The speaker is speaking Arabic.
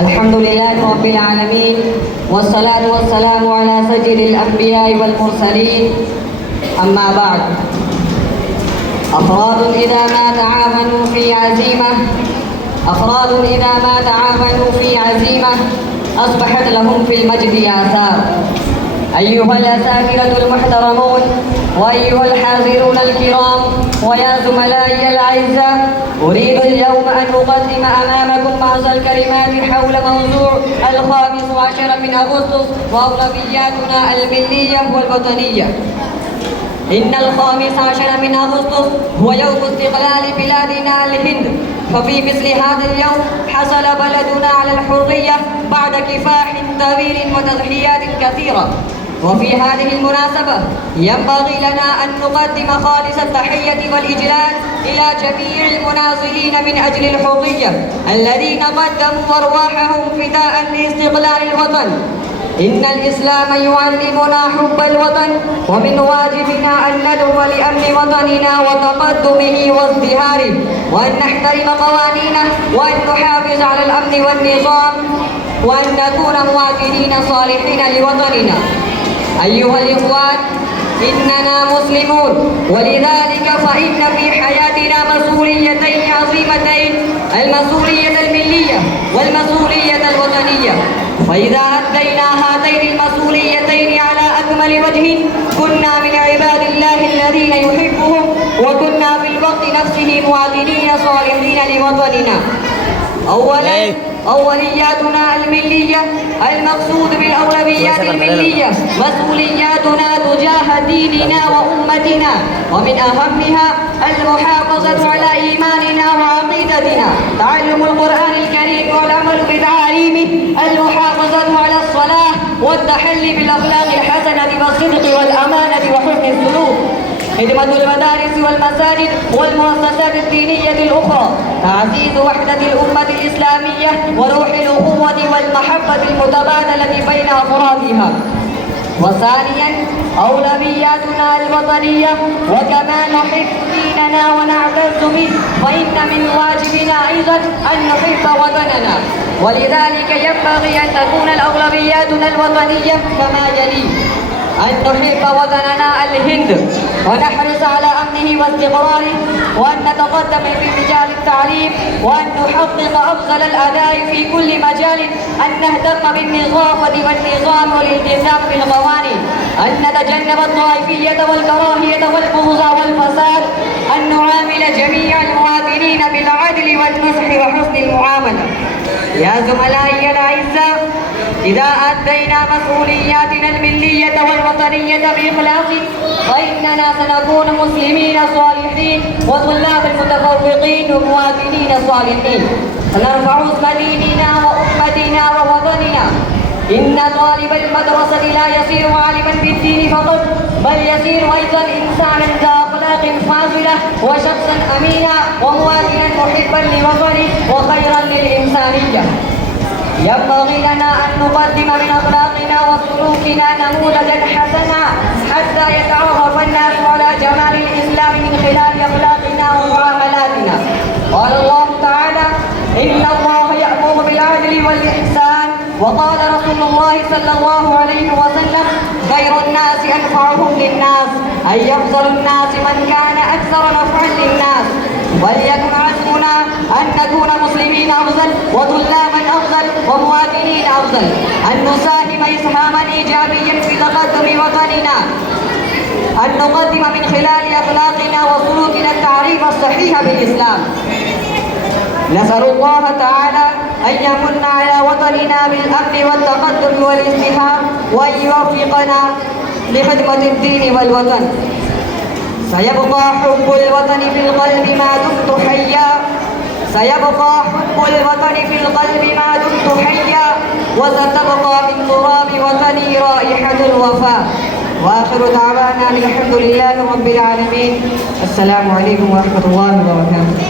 الحمد لله رب العالمين، والصلاة والسلام على سيد الأنبياء والمرسلين. أما بعد، أفراد إذا ما تعاونوا في عزيمة أصبحت لهم في المجد آثار. أيها الأساتذة المحترمون، وأيها الحاضرون الكرام، ويا زملائي الأعزاء، أريد اليوم أن أقدم أمامكم بعض الكلمات حول موضوع 15 من أغسطس وأولوياتنا الملية والوطنية. إن 15 من أغسطس هو يوم استقلال بلادنا الهند، ففي مثل هذا اليوم حصل بلدنا على الحرية بعد كفاح طويل وتضحيات كثيرة. وفي هذه المناسبة ينبغي لنا أن نقدم خالص التحية والإجلال إلى جميع المناضلين من أجل الحرية الذين قدموا أرواحهم فداء لاستقلال الوطن. إن الإسلام يعلمنا حب الوطن، ومن واجبنا أن ندعو لأمن وطننا وتقدمه وازدهاره، وأن نحترم قوانينه، وأن نحافظ على الأمن والنظام، وأن نكون مواطنين صالحين لوطننا. أيها الإخوان، إننا مسلمون، ولذلك فإن في حياتنا مسؤوليتين عظيمتين: المسؤولية الملية والمسؤولية الوطنية. فإذا أدينا هاتين المسؤوليتين على أكمل وجه كنا من عباد الله الذين يحبهم، وكنا في الوقت نفسه مواطنين صالحين لوطننا. أولياتنا الملية. المقصود بالأولويات الملية مسؤولياتنا تجاه ديننا وأمتنا، ومن أهمها المحافظة على إيماننا وعقيدتنا، تعلم القرآن الكريم والعمل بتعاليمه، المحافظة على الصلاة والتحلي بالأخلاق الحسنة والصدق والأمانة وحسن السلوك، خدمة المدارس والمساجد والمؤسسات الدينية الأخرى، تعزيز وحدة الأمة الإسلامية وروح الأخوة والمحبة المتبادلة بين أفرادها. وثانيا، أولوياتنا الوطنية. وكما نحب ديننا ونعتز به، فإن من واجبنا أيضا أن نحب وطننا، ولذلك ينبغي أن تكون الأولوياتنا الوطنية كما يلي: أن نحب وطننا الهند ونحرص على أمنه واستقراره، وأن نتقدم في مجال التعليم، وأن نحقق أفضل الأداء في كل مجال، أن نهتم بالنظافة والنظام والالتزام بالقوانين، أن نتجنب الطائفية والكراهية والبغض والفساد، أن نعامل جميع المواطنين بالعدل والنصح وحسن المعاملة. يا زملائي الأعزاء، إذا أدينا مسؤولياتنا الملية والوطنية بإخلاص فإننا سنكون مسلمين صالحين وطلاب متفوقين ومواطنين صالحين، سنرفع اسم ديننا وأمتنا ووطننا. إن طالب المدرسة لا يصير عالما بالدين فقط، بل يصير أيضا إنسانا ذا أخلاق فاضلة وشخصا أمينا ومواطنا محبا لوطنه وخيرا للإنسانية. ينبغي لنا أن نقدم من أخلاقنا وسلوكنا نموذجا حسنا حتى يتعرف الناس على جمال الإسلام من خلال أخلاقنا ومعاملاتنا. قال الله تعالى: إن الله يأمر بالعدل والإحسان. وقال رسول الله صلى الله عليه وسلم: خير الناس أنفعهم للناس، أي أفضل الناس من كان أكثر نفعا للناس. وليكن عزمنا أن نكون مسلمين أفضل، وطلابا أفضل، ومواطنين أفضل، أن نساهم إسهاما إيجابيا في تقدم وطننا، أن نقدم من خلال أخلاقنا وسلوكنا التعريف الصحيح بالإسلام. نسأل الله تعالى أن يمن على وطننا بالأمن والتقدم والازدهار، وأن يوفقنا لخدمة الدين والوطن. سيبقى حب الوطن في القلب ما دمت حيا، سيبقى حب الوطن في القلب ما دمت حيا، وستبقى من تراب وطني رائحة الوفاء. وآخر دعوانا الحمد لله رب العالمين. السلام عليكم ورحمة الله وبركاته.